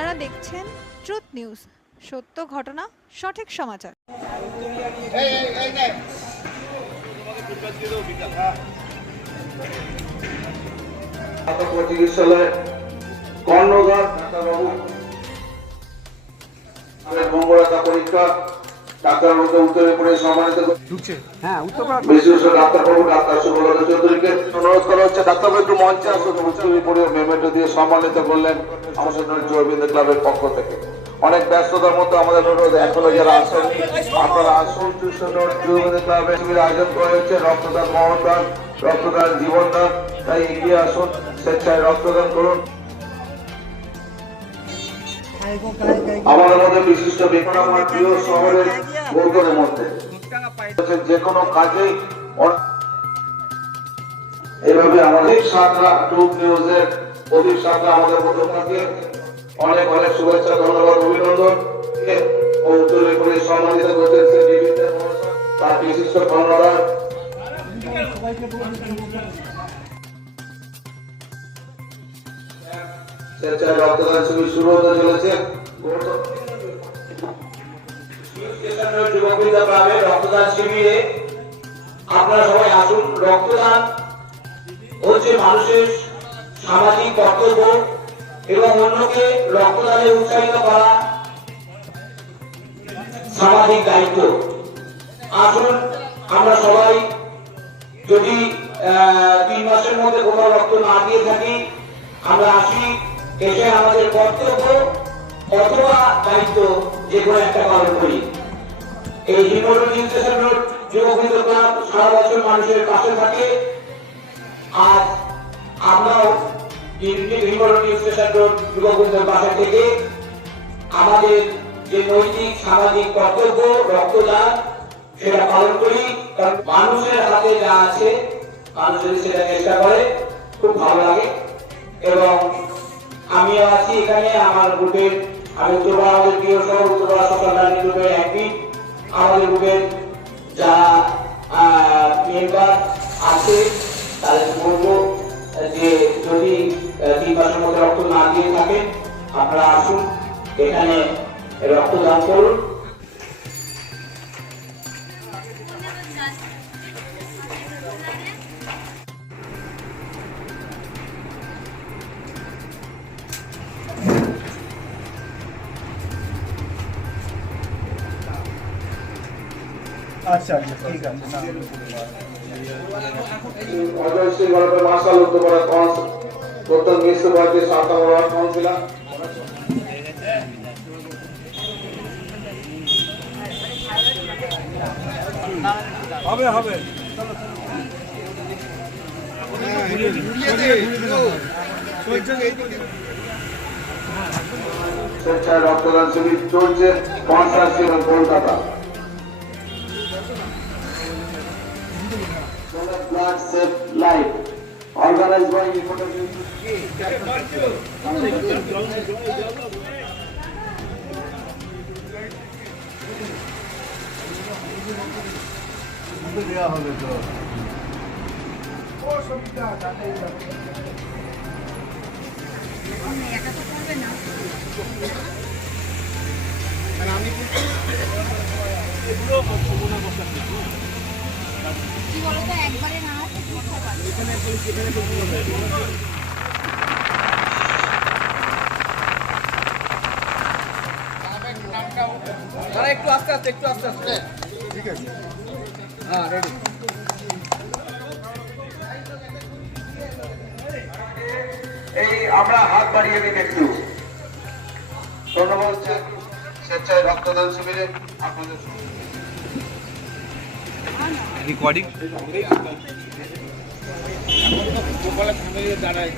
আপনারা দেখছেন truth news. সত্য ঘটনা সঠিক সমাচার। চিকিৎসালয় কর্ণধার ডাক্তারবাবু আমাদের মঙ্গলতা পরীক্ষা ডাক্তারবাবুকে উত্তরে পড়ে সম্মানিত হ্যাঁ উত্তরপাড়া বিশেষ ডাক্তারবাবু ডাক্তার সুবলতা চৌধুরীকে অনুরোধ করা হচ্ছে ডাক্তারবাবু একটু মঞ্চে আসুন। উত্তরে পড়ে মেমেটো দিয়ে সম্মানিত করলেন আমাদের জয়বিন্দ ক্লাবের পক্ষ থেকে। অনেক ব্যস্ততার মধ্যে আমাদের অনুরোধ এখনও যারা আসেননি আপনারা আসুন। ক্লাবের আয়োজন করা হয়েছে। রক্তদান মহদান রক্তদান জীবনদান তাই এগিয়ে আসুন। স্বেচ্ছায় রক্তদান করুন। আমাদের বিশিষ্ট আমার প্রিয় শহরের মধ্যে। যে কোনো অন- এভাবে আমাদের সাতরা টুক নিউজের সাতরা আমাদের থাকে। অনেক অনেক শুভেচ্ছা, ধন্যবাদ, অভিনন্দন। ও সম্মানিত করতেছে তার বিশিষ্ট কর্ণরা স্বেচ্ছায় রক্তদান শিবির শুরু হতে চলেছে। আসুন। রক্তদান উৎসাহিত করা সামাজিক দায়িত্ব। আসুন, আমরা সবাই যদি তিন মাসের মধ্যে কোনো রক্ত না দিয়ে থাকি, আমরা আসি। এসে আমাদের কর্তব্য অথবা দায়িত্ব যে কোনো একটা পালন করি এই হিমোটো নিউট্রিশন রোড যুবকৃত ক্লাব সারা বছর মানুষের পাশে থাকে। আজ আমরাও হিমোটো নিউট্রিশন রোড যুবকৃতের পাশে থেকে আমাদের যে নৈতিক, সামাজিক কর্তব্য, রক্তদান, সেটা পালন করি। কারণ মানুষের হাতে যা আছে মানুষ যদি সেটা চেষ্টা করে। খুব ভালো লাগে। এবং আমিও আছি এখানে আমার গ্রুপের, আমি উত্তরপাড়া আমাদের প্রিয় শহর উত্তরপাড়া লার্নিং গ্রুপের একদিন আমাদের গ্রুপের যারা মেম্বার আছে, তাদের বলব যে যদি তিন মাসের মধ্যে রক্ত না দিয়ে থাকে, আপনারা আসুন, এখানে রক্তদান করুন। আচ্ছা আচ্ছা ঠিক আছে না। অজয় সিং গল্পে মার্শাল উত্তরপাড়া কনস প্রথম বিশ্বভারতী সাতাম ওয়ার্ড কাউন্সিলর হবে রক্তদান শিবির চলছে কনসার্সি এবং কলকাতা। দেওয়া হবে তো কি বলতো একবারে না হলে বুঝতে পারবে দাঁড়া একটু আস্তে আস্তে একটু আস্তে আস্তে। ঠিক আছে হ্যাঁ রেডি এই আমরা হাত বাড়িয়ে দিন একটু। ধন্যবাদ হচ্ছে স্বেচ্ছায় রক্তদান শিবিরে আপনাদের রেকর্ডিং দাঁড়ায়।